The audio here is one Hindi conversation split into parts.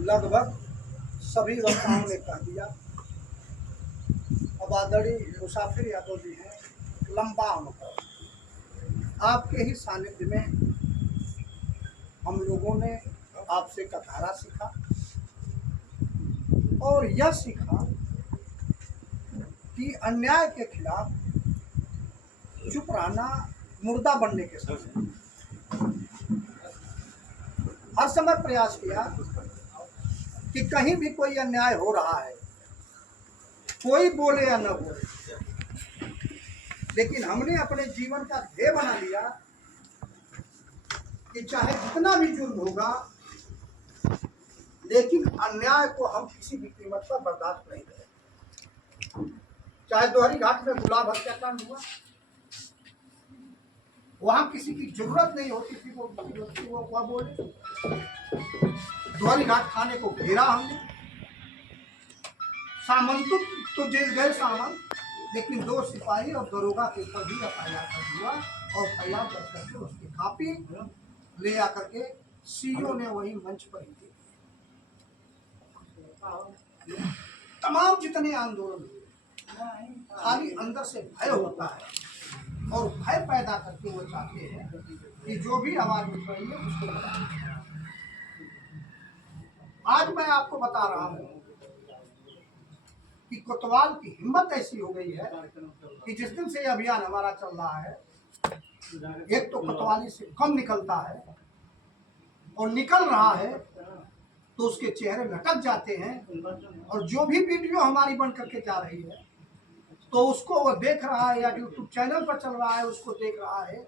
लगभग सभी वक्ताओं ने कह दिया। अब आदरणीय मुसाफिर यादव जी हैं, लंबा अनुभव, आपके ही सानिध्य में हम लोगों ने आपसे कथारा सीखा और यह सीखा कि अन्याय के खिलाफ चुप रहना मुर्दा बनने के समय हर समय प्रयास किया कि कहीं भी कोई अन्याय हो रहा है, कोई बोले या न बोले, लेकिन हमने अपने जीवन का ध्येय बना लिया कि चाहे जितना भी जुर्म होगा, लेकिन अन्याय को हम किसी भी कीमत पर बर्दाश्त नहीं करेंगे। चाहे दोहरी घाट में गुलाब हत्याकांड हुआ, वहां किसी की जरूरत नहीं होती थी वो बोले। दोहरी घाट थाने को घेरा हमने, सामंत तो जेल गए सामंत, लेकिन 2 सिपाही और दरोगा के ऊपर भी एफआईआर दर्ज हुआ और एफआईआर दर्ज करके उसकी कॉपी ले आकर के सीओ ने वही मंच पर ही दी। तमाम जितने आंदोलन हुए, खाली अंदर से भय होता है और भय पैदा करके वो चाहते हैं कि जो भी आवाज उठ रही है उसको बताएं। आज मैं आपको बता रहा हूं कि कोतवाल की हिम्मत ऐसी हो गई है कि जिस दिन से ये अभियान हमारा चल रहा है, एक तो कोतवाली से कम निकलता है और निकल रहा है तो उसके चेहरे लटक जाते हैं, और जो भी वीडियो हमारी बन करके जा रही है तो उसको वो देख रहा है या यूट्यूब चैनल पर चल रहा है उसको देख रहा है,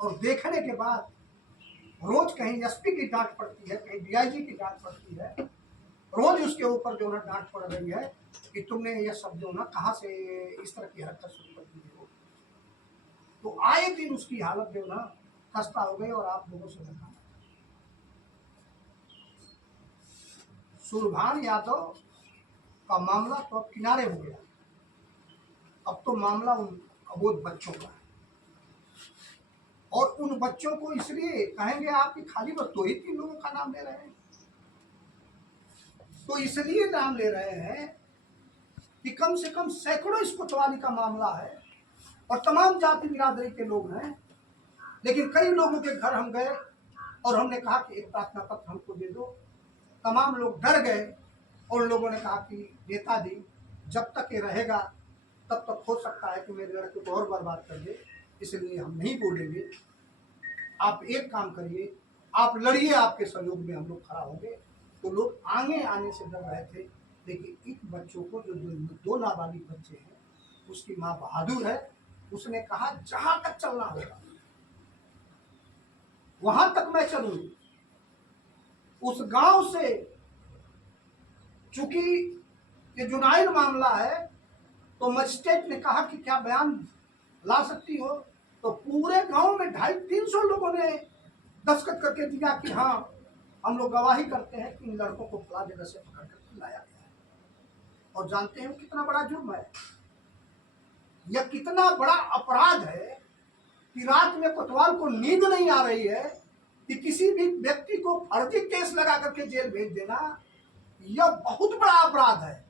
और देखने के बाद रोज कहीं एसपी की डांट पड़ती है, कहीं डीआईजी की डांट पड़ती है, रोज उसके ऊपर जो ना डांट पड़ रही है कि तुमने ये सब जो ना कहाँ से इस तरह की हरकत शुरू कर दी हो। तो आए दिन उसकी हालत जो ना खस्ता हो गई। और आप लोगों से बताना, सुरभान यादव का मामला तो अब किनारे हो गया, अब तो मामला उन अबोध बच्चों का है। और उन बच्चों को इसलिए कहेंगे आप कि खाली बस 2 ही 3 लोगों का नाम ले रहे हैं, तो इसलिए नाम ले रहे हैं कि कम से कम सैकड़ों इस कोतवाली का मामला है और तमाम जाति बिरादरी के लोग हैं। लेकिन कई लोगों के घर हम गए और हमने कहा कि एक प्रार्थना पत्र हमको दे दो। तमाम लोग डर गए और लोगों ने कहा कि नेताजी जब तक ये रहेगा तब तक हो सकता है कि मेरे लड़के को और बर्बाद कर दे, इसलिए हम नहीं बोलेंगे। आप एक काम करिए, आप लड़िए, आपके सहयोग में हम लोग खड़ा होंगे। तो लोग आगे आने से डर रहे थे, लेकिन इन बच्चों को जो 2 नाबालिग बच्चे हैं, उसकी माँ बहादुर है, उसने कहा जहां तक चलना होगा वहां तक मैं चलूंगी। उस गांव से, चूंकि ये जुनाइल मामला है, तो मजिस्ट्रेट ने कहा कि क्या बयान ला सकती हो, तो पूरे गांव में 250-300 लोगों ने दस्तखत करके दिया कि हाँ हम लोग गवाही करते हैं कि इन लड़कों को फला जगह से पकड़ कर लाया गया है। और जानते हैं कितना बड़ा जुर्म है, यह कितना बड़ा अपराध है कि रात में कोतवाल को नींद नहीं आ रही है कि किसी भी व्यक्ति को फर्जी केस लगा करके जेल भेज देना, यह बहुत बड़ा अपराध है।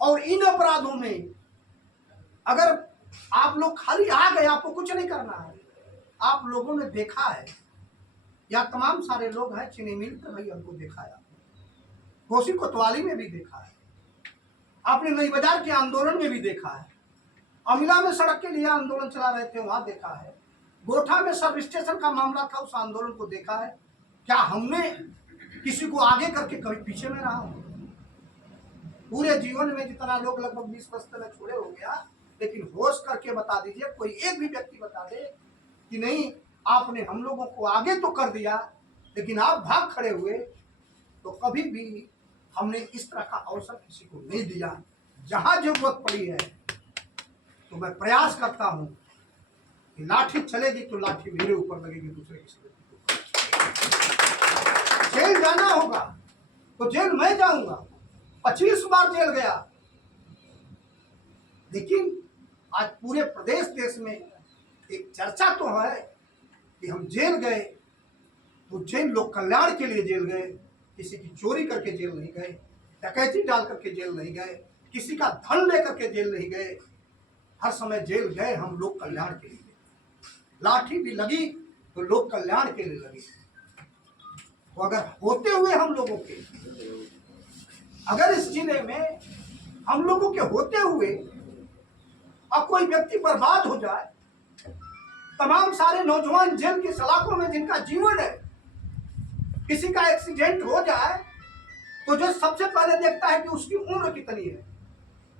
और इन अपराधों में अगर आप लोग खाली आ गए, आपको कुछ नहीं करना है। आप लोगों ने देखा है, या तमाम सारे लोग हैं, चीनी मिल पर भाई हमको देखा है, कोसी कोतवाली में भी देखा है, आपने नई बाजार के आंदोलन में भी देखा है, अमिला में सड़क के लिए आंदोलन चला रहे थे वहां देखा है, गोठा में सब स्टेशन का मामला था उस आंदोलन को देखा है। क्या हमने किसी को आगे करके कभी पीछे में रहा? पूरे जीवन में जितना लोग लगभग 20 वर्ष तक छोड़े हो गया, लेकिन होश करके बता दीजिए, कोई एक भी व्यक्ति बता दे कि नहीं आपने हम लोगों को आगे तो कर दिया लेकिन आप भाग खड़े हुए। तो कभी भी हमने इस तरह का अवसर किसी को नहीं दिया। जहां जरूरत पड़ी है तो मैं प्रयास करता हूं कि लाठी चलेगी तो लाठी मेरे ऊपर लगेगी, दूसरे किसी व्यक्ति को। जेल जाना होगा तो जेल मैं जाऊंगा, 25 बार जेल गया, लेकिन आज पूरे प्रदेश देश में एक चर्चा तो है कि हम जेल गए तो जेल लोक कल्याण के लिए जेल गए, किसी की चोरी करके जेल नहीं गए, डकैती डाल करके जेल नहीं गए, किसी का धन लेकर के जेल नहीं गए। हर समय जेल गए हम लोग कल्याण के लिए। लाठी भी लगी तो लोक कल्याण के लिए लगी। तो अगर होते हुए हम लोगों के, अगर इस जिले में हम लोगों के होते हुए अब कोई व्यक्ति बर्बाद हो जाए, तमाम सारे नौजवान जेल की सलाखों में जिनका जीवन है, किसी का एक्सीडेंट हो जाए तो जो सबसे पहले देखता है कि उसकी उम्र कितनी है।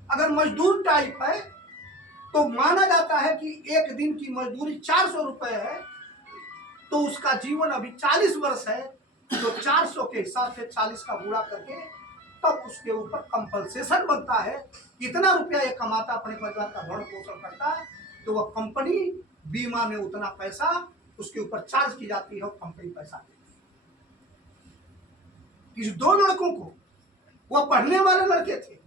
अगर मजदूर टाइप है तो माना जाता है कि एक दिन की मजदूरी 400 रुपए है, तो उसका जीवन अभी 40 वर्ष है, तो 400 के हिसाब से 40 का गुणा करके तब उसके ऊपर कंपनसेशन बनता है। कितना रुपया ये कमाता, अपने परिवार का भरण पोषण करता है, तो वह कंपनी बीमा में उतना पैसा उसके ऊपर चार्ज की जाती है और कंपनी पैसा देती है। इस 2 लड़कों को, वह पढ़ने वाले लड़के थे,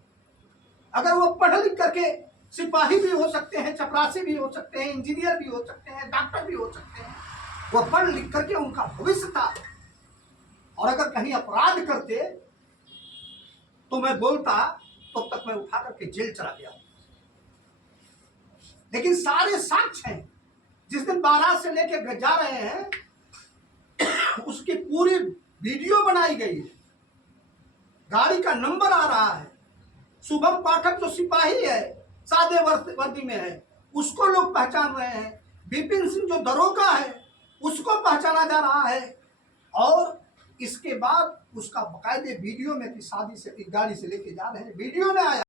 अगर वो पढ़ लिख करके सिपाही भी हो सकते हैं, चपरासी भी हो सकते हैं, इंजीनियर भी हो सकते हैं, डॉक्टर भी हो सकते हैं, वो पढ़ लिख करके उनका भविष्य था। और अगर कहीं अपराध करते तो मैं बोलता तो तक मैं उठा करके जेल चला गया। लेकिन सारे साक्ष्य हैं, जिस दिन बारात से लेके जा रहे हैं उसकी पूरी वीडियो बनाई गई है, गाड़ी का नंबर आ रहा है। शुभम पाठक जो सिपाही है, सादे वर्दी में है, उसको लोग पहचान रहे हैं। विपिन सिंह जो दरोगा है, उसको पहचाना जा रहा है। और इसके बाद उसका बकायदे वीडियो में कि शादी से गाड़ी से लेके जा रहे हैं, वीडियो में आया।